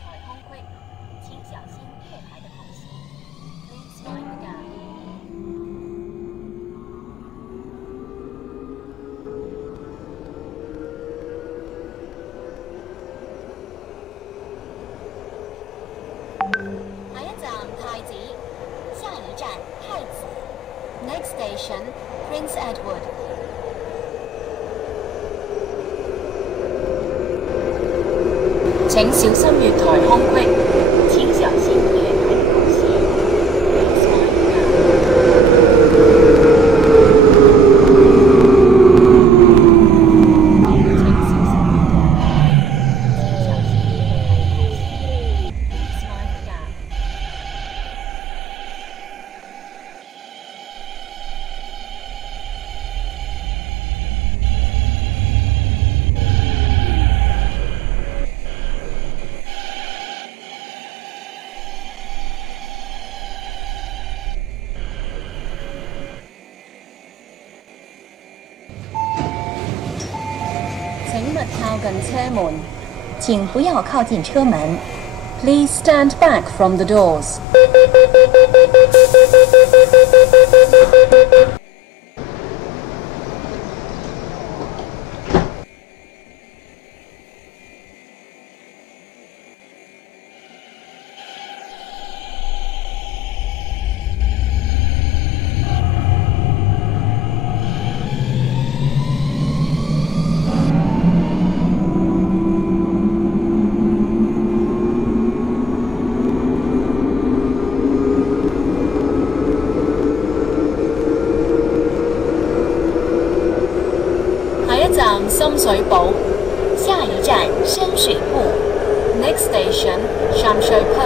台空隙，请小心月台的空隙。Please mind the gap. Next station, Prince Edward. 請小心月台空隙，請小心月台的空隙。Please mind the gap. 請勿靠近車門，請不要靠近車門。Please stand back from the doors. 深水埗，下一站深水埗。Next station, 深水埗。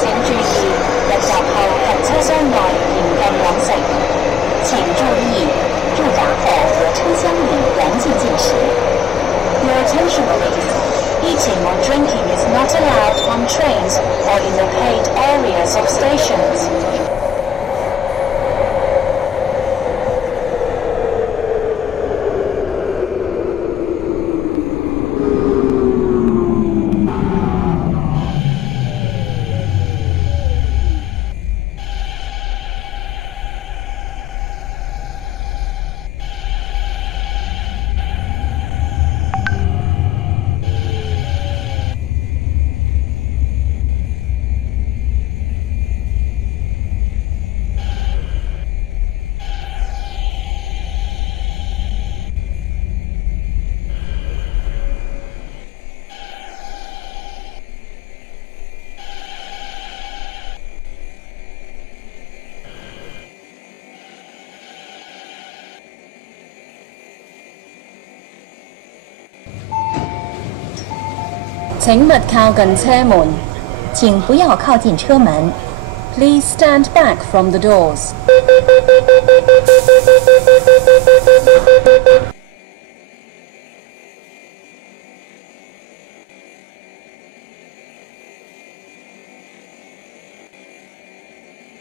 請注意，入閘後及車廂內嚴禁飲食。請注意，入閘後和車廂裡嚴禁進食。Your attention please. Eating or drinking is not allowed on trains or in the paid areas of stations. 請勿靠近車門，請不要靠近車門。Please stand back from the doors.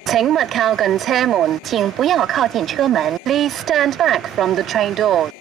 請勿靠近車門，請不要靠近車門。Please stand back from the train doors.